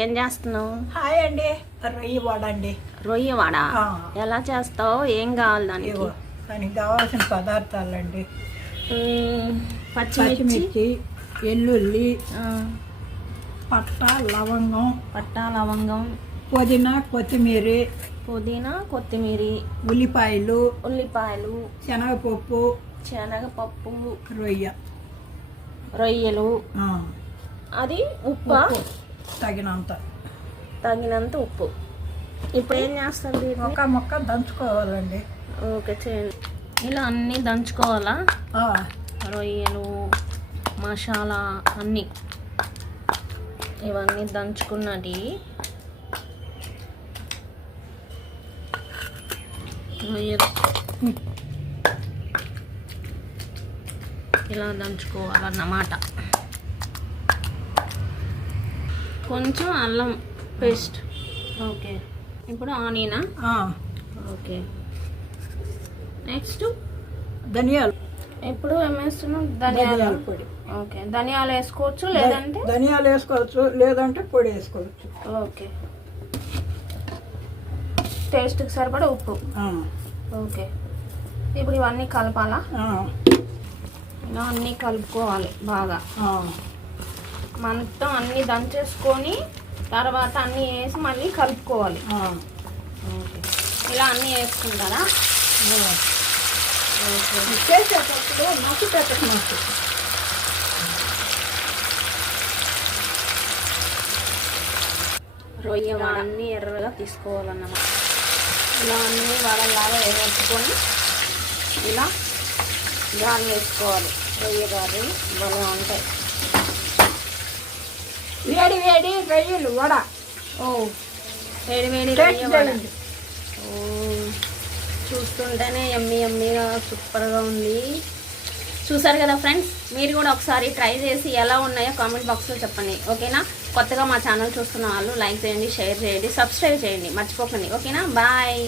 ఏం చేస్తున్నావు? హాయ్ అండి. రొయ్య వడ అండి. రొయ్య వడ ఎలా చేస్తావు? ఏం కావాలి దానికి? దానికి కావాల్సిన పదార్థాలండి: పచ్చిమిర్చి, ఎల్లుల్లి, పట్టా లవంగం, పుదీనా కొత్తిమీర, ఉల్లిపాయలు, శనగపప్పు, రొయ్యలు, అది ఉప్పు తగినంత ఉప్పు. ఇప్పుడు ఏం చేస్తుంది? ఒక ముక్క దంచుకోవాలండి. ఓకే, చేయండి. ఇలా అన్నీ దంచుకోవాలా? రొయ్యలు, మసాలా అన్నీ ఇవన్నీ దంచుకున్నది. రొయ్యలు ఇలా దంచుకోవాలన్నమాట. కొంచెం అల్లం పేస్ట్. ఓకే, ఇప్పుడు ఆనియనా? ఓకే, నెక్స్ట్ ధనియాలు. ఇప్పుడు ఏం వేస్తున్నాం? ధనియాల పొడి. ఓకే, ధనియాలు వేసుకోవచ్చు, లేదంటే పొడి వేసుకోవచ్చు. ఓకే, టేస్ట్కి సరిపడా ఉప్పు. ఓకే, ఇప్పుడు ఇవన్నీ కలపాలా? ఇలా అన్నీ కలుపుకోవాలి బాగా. మొత్తం అన్నీ దంచేసుకొని తర్వాత అన్నీ వేసి మళ్ళీ కలుపుకోవాలి. ఓకే, ఇలా అన్నీ వేసుకుంటారా? చేసేటప్పుడు మసి పెట్టకు. రొయ్య అన్నీ ఎర్రగా తీసుకోవాలన్నమాట. ఇలా అన్నీ వడలాగా వేసుకొని ఇలా గారెలు వేసుకోవాలి. రొయ్య గారెలు బాగా ఉంటాయి. వేడి రొయ్యలు వడ. వేడి రొయ్య వడ. చూస్తుంటేనే ఎమ్మీగా సూపర్గా ఉంది. చూసారు కదా ఫ్రెండ్స్, మీరు కూడా ఒకసారి ట్రై చేసి ఎలా ఉన్నాయో కామెంట్ బాక్స్లో చెప్పండి. ఓకేనా? కొత్తగా మా ఛానల్ చూస్తున్న వాళ్ళు లైక్ చేయండి, షేర్ చేయండి, సబ్స్క్రైబ్ చేయండి, మర్చిపోకండి. ఓకేనా? బాయ్.